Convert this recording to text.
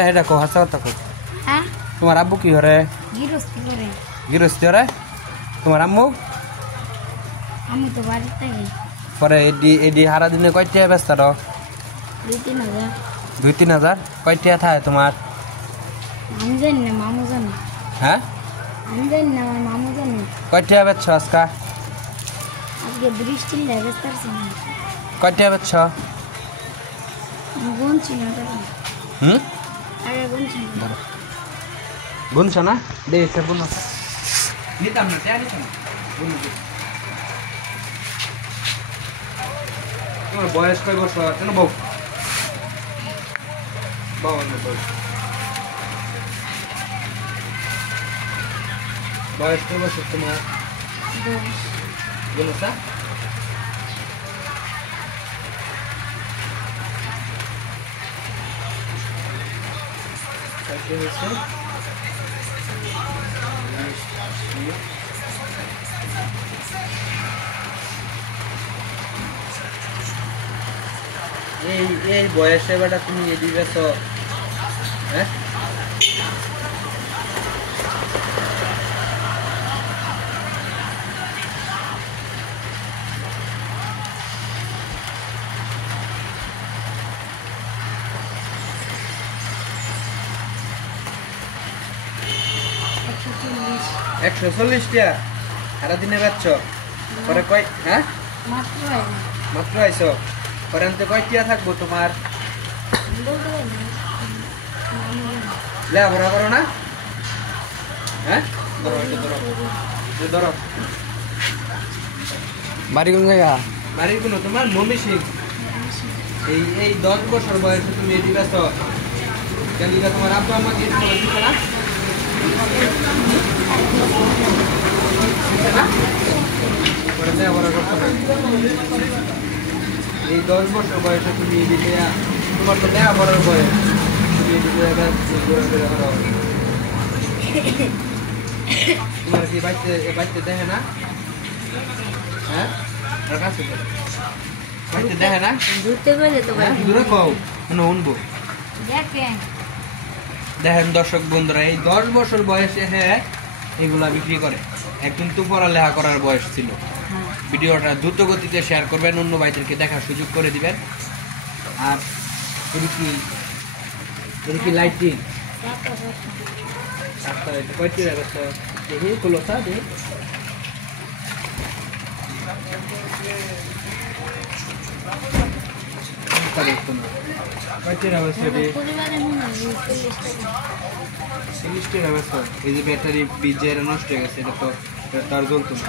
দেখো হাসা কথা কো হ্যাঁ তোমার আব্বু কি করে গৃহস্থী করে তোমার আম্মু আমি তো বাড়িতে পরে এডি হারা দিনে কয়টা ব্যস্ত রো 2-3 হাজার কয়টা থাকে তোমার আমি জানি না মামু জানে হ্যাঁ আমি জানি না আমার মামু জানে কয়টা বেচছ আজকা আজকে বৃষ্টি লাগছে কয়টা বেচছ গুনছি না আগে গুনছি না গুনছ না দে সে গুন নিতাম না টেয়া নিতাম গুন তোমার বয়স কয় বছর কেন বউ বয়স কয় বছর তোমার গুনছা কয়টা হয়েছে এই বয়সে বেটা তুমি এদি বেছ হ্যাঁ $140 সারাদিনে বেচছ পরে কয় হ্যাঁ মাত্র আইছো পরে আনতে কয় টিয়া থাকবো তোমার লেখাপড়া করো না হ্যাঁ ধরো বাড়ি কোন জায়গা বাড়ি কোন তোমার মমি সিং এই 10 বছর বয়সে তুমি এটি বেচো কেন তোমার আব্বা আম্মা কি দিচ্ছে না এই 10 বছর বয়সে তুমি এদিকে তোমার তো দেয়া বড় বয়স তুমি এদিকে তোমার কি বাচ্চা দেখে না হ্যাঁ বাচ্চা দেখে না দূরে কও উনবো দেখেন দর্শক বন্ধুরা এই 10 বছর বয়সে হ্যাঁ এগুলা বিক্রি করে একদম তো পড়ালেখা করার বয়স ছিল ভিডিওটা দ্রুত গতিতে শেয়ার করবেন অন্য ভাইদেরকে দেখার সুযোগ করে দিবেন আর এদিকে লাইটিং কয়টি ব্যবস্থা দেখি কলসা দেখি এই যে ব্যাটারি বিজের নষ্ট হয়ে গেছে এটা তো তার জ্বলতো না